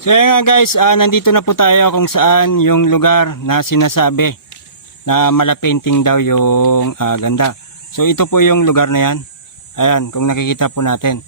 So yun nga guys, nandito na po tayo kung saan yung lugar na sinasabi na malapainting daw yung ganda. So ito po yung lugar na yan. Ayan, kung nakikita po natin.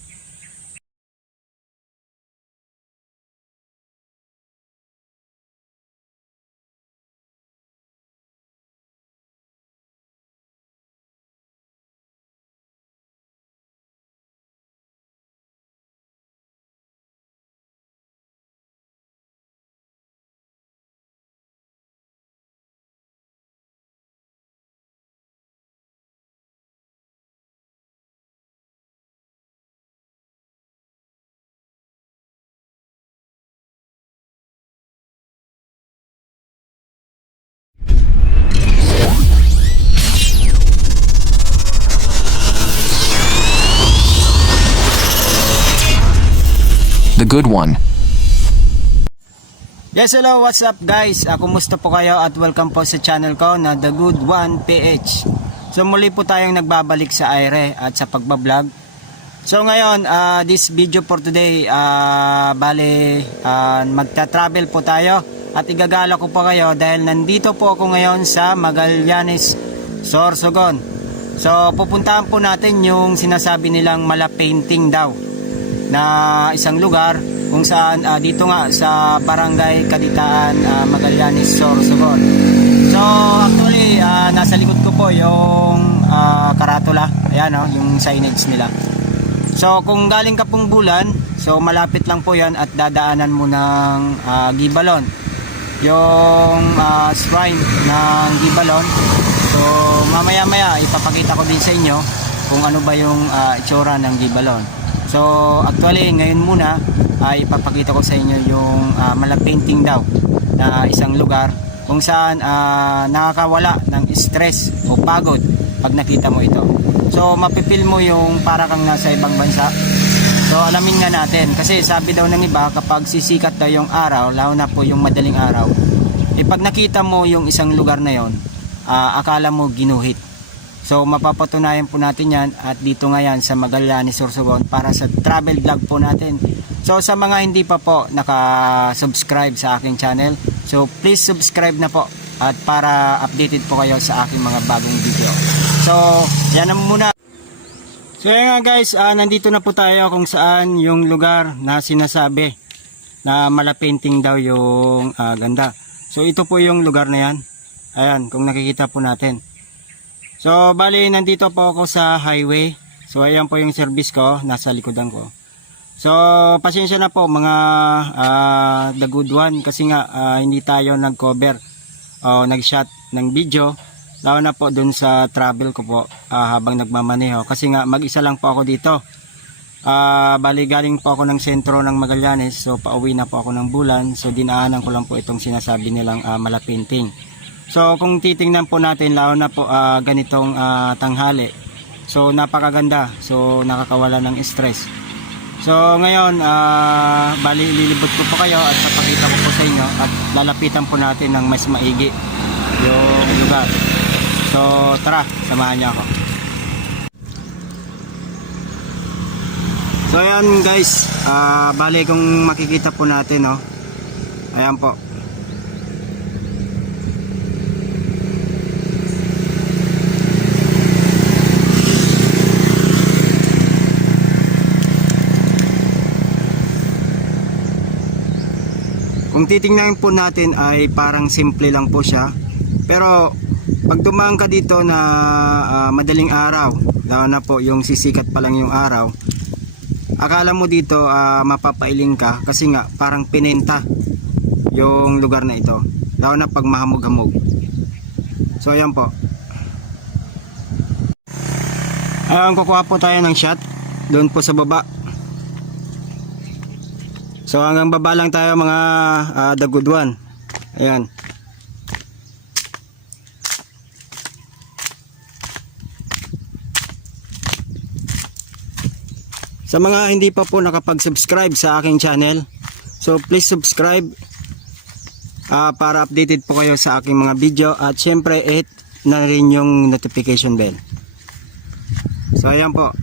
The good one. Yes, hello, what's up guys? Kumusta po kayo at welcome po sa channel ko na The Good One PH. So muli po tayong nagbabalik sa Aire at sa pagbablog. So ngayon, this video for today, magta-travel po tayo at igagala ko po kayo dahil nandito po ako ngayon sa Magallanes, Sorsogon. So pupuntahan po natin yung sinasabi nilang malapainting daw na isang lugar kung saan dito nga sa Barangay Kaditaan, Magallanes, Sorsogon. So actually nasa likod ko po yung karatula, ayan yung signage nila. So kung galing ka pong Bulan, so malapit lang po yan at dadaanan mo ng Gibalon, yung shrine ng Gibalon. So mamaya maya ipapakita ko din sa inyo kung ano ba yung itsura ng Gibalon. So actually ngayon muna ay ipapakita ko sa inyo yung malapainting daw na isang lugar kung saan nakakawala ng stress o pagod pag nakita mo ito. So mapipil mo yung para kang nasa ibang bansa. So alamin nga natin kasi sabi daw ng iba kapag sisikat daw yung araw, lalo na po yung madaling araw, pag nakita mo yung isang lugar na yon, akala mo ginuhit. So mapapatunayan po natin yan at dito nga yan sa Magallanes, Sorsogon para sa travel vlog po natin. So sa mga hindi pa po naka-subscribe sa aking channel, so please subscribe na po at para updated po kayo sa aking mga bagong video. So yan na muna. So yan nga guys, nandito na po tayo kung saan yung lugar na sinasabi na malapainting daw yung ganda. So ito po yung lugar na yan. Ayan, kung nakikita po natin. So bali nandito po ako sa highway. So ayan po yung service ko, nasa likodan ko. So pasensya na po mga The Good One kasi nga hindi tayo nag-cover o nag-shot ng video. Lalo na po dun sa travel ko po habang nagmamaneho. Kasi nga mag-isa lang po ako dito. Bali galing po ako ng sentro ng Magallanes. So pauwi na po ako ng Bulan. So dinaanan ko lang po itong sinasabi nilang malapainting. So kung titingnan po natin lalo na po ganitong tanghali, so napakaganda, so nakakawala ng stress. So ngayon bali lilibot ko po kayo at papakita ko po sa inyo at lalapitan po natin ng mas maigi yung lugar. So tara, samahan niyo ako. So ayan guys, bali kung makikita po natin ayan po. Kung titingnan po natin ay parang simple lang po siya. Pero pag dumaan ka dito na madaling araw, lalo na po yung sisikat pa lang yung araw, akala mo dito mapapailing ka kasi nga parang pinenta yung lugar na ito. Lalo na pag mahamog-hamog. So ayan po. Kukuha po tayo ng shot doon po sa baba. So hanggang baba lang tayo mga The Good One. Ayan. Sa mga hindi pa po nakapag-subscribe sa aking channel, so please subscribe para updated po kayo sa aking mga video at syempre hit na rin yung notification bell. So ayan po.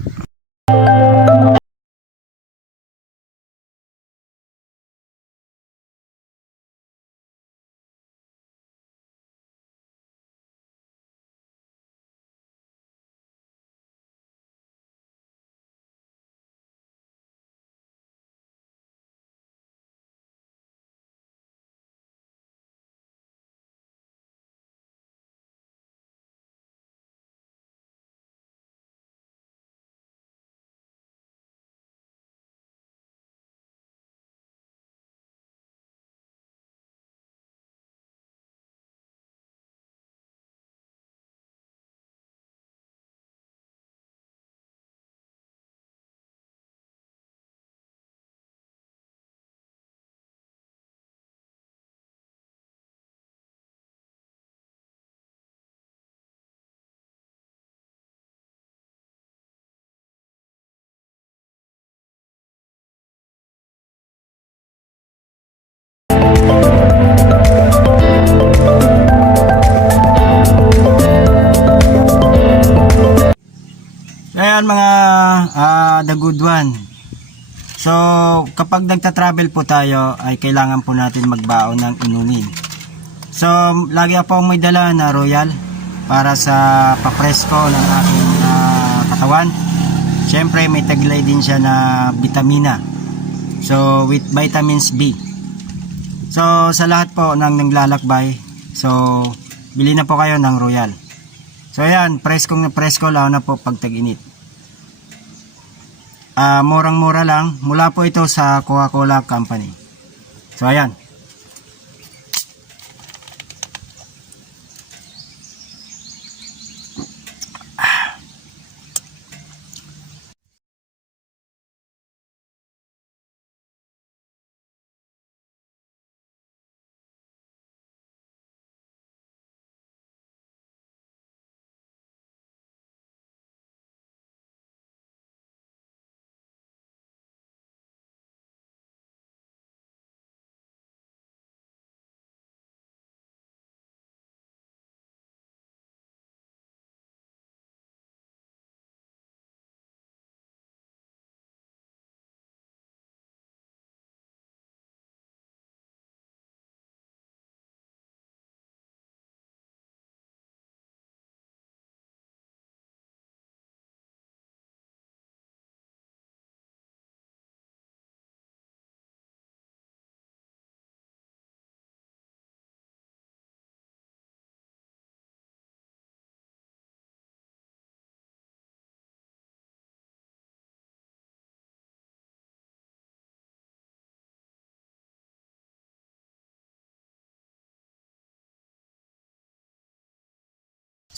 The Good One. So, kapag nagta-travel po tayo, ay kailangan po natin magbaon ng inumin. So, lagi ako may dala na Royal para sa papresko ng aking katawan. Siyempre, may taglay din siya na vitamina. So, with vitamins B. So, sa lahat po ng naglalakbay, so, bili na po kayo ng Royal. So, ayan, preskong na presko, lalo na po pag tag-init. Murang-mura lang. Mula po ito sa Coca-Cola Company. So, ayan.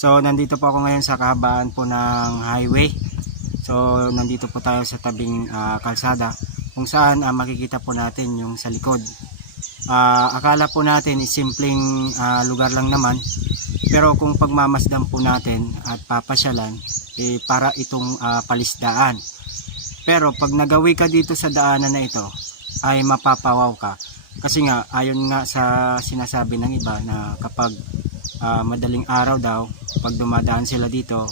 So, nandito po ako ngayon sa kahabaan po ng highway. So, nandito po tayo sa tabing kalsada kung saan makikita po natin yung sa likod. Akala po natin is simpleng lugar lang naman. Pero kung pagmamasdan po natin at papasyalan, para itong palisdaan. Pero pag nagawi ka dito sa daanan na ito, ay mapapawaw ka. Kasi nga, ayon nga sa sinasabi ng iba na kapag madaling araw daw, pag dumadaan sila dito,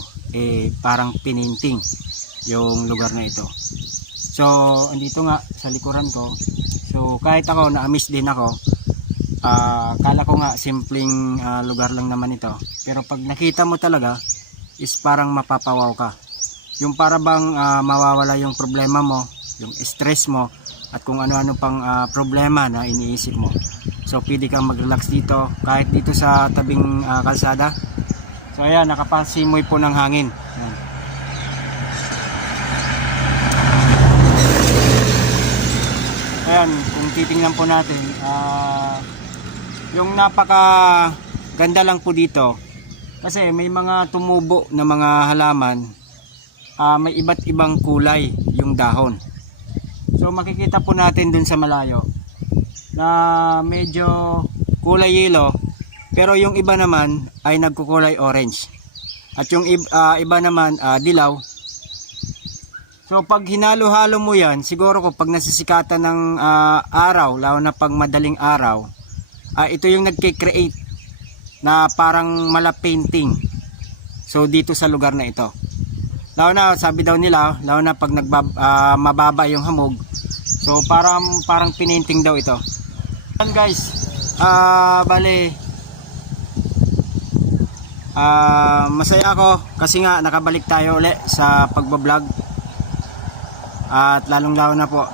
parang pininting yung lugar na ito. So, andito nga sa likuran ko. So, kahit ako, na-amiss din ako. Kala ko nga, simpleng lugar lang naman ito. Pero pag nakita mo talaga, is parang mapapawaw ka. Yung para bang mawawala yung problema mo, yung stress mo, at kung ano-ano pang problema na iniisip mo. So, pwede kang mag-relax dito, kahit dito sa tabing kalsada. So, ayan, nakapasimoy po ng hangin. Ayan. Ayan, kung titingnan po natin, yung napaka ganda lang po dito. Kasi may mga tumubo na mga halaman, may iba't ibang kulay yung dahon. So, makikita po natin dun sa malayo na medyo kulay yellow, pero yung iba naman ay nagkukulay orange at yung iba naman dilaw. So pag hinalo-halo mo yan, siguro ko pag nasisikatan ng araw, lalo na pag madaling araw, ito yung nagke-create na parang mala painting. So dito sa lugar na ito, lalo na sabi daw nila, lalo na pag mababa yung hamog, so parang pininting daw ito. Guys, bale masaya ako kasi nga nakabalik tayo ulit sa pagbablog. At lalong-lalo na po,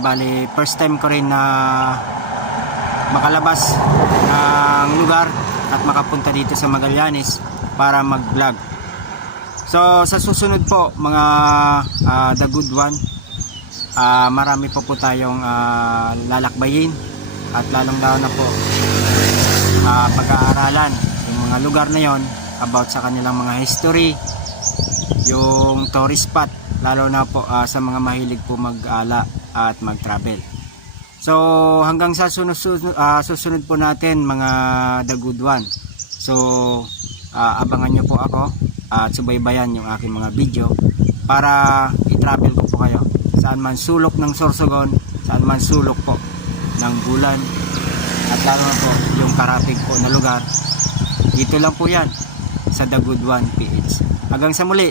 bale first time ko rin na makalabas ng lugar at makapunta dito sa Magallanes para mag-vlog. So sa susunod po mga The Good One, marami po tayong lalakbayin. At lalong-lalo na po pag-aaralan yung mga lugar na yon about sa kanilang mga history, yung tourist spot, lalo na po sa mga mahilig po mag-ala at mag-travel. So hanggang sa susunod po natin mga The Good One. So abangan nyo po ako at subaybayan yung aking mga video para i-travel ko po kayo saan man sulok ng Sorsogon, saan man sulok po ng Bulan, at lalo na po yung karatig po na lugar. Dito lang po yan sa The Good One PH. Hanggang sa muli,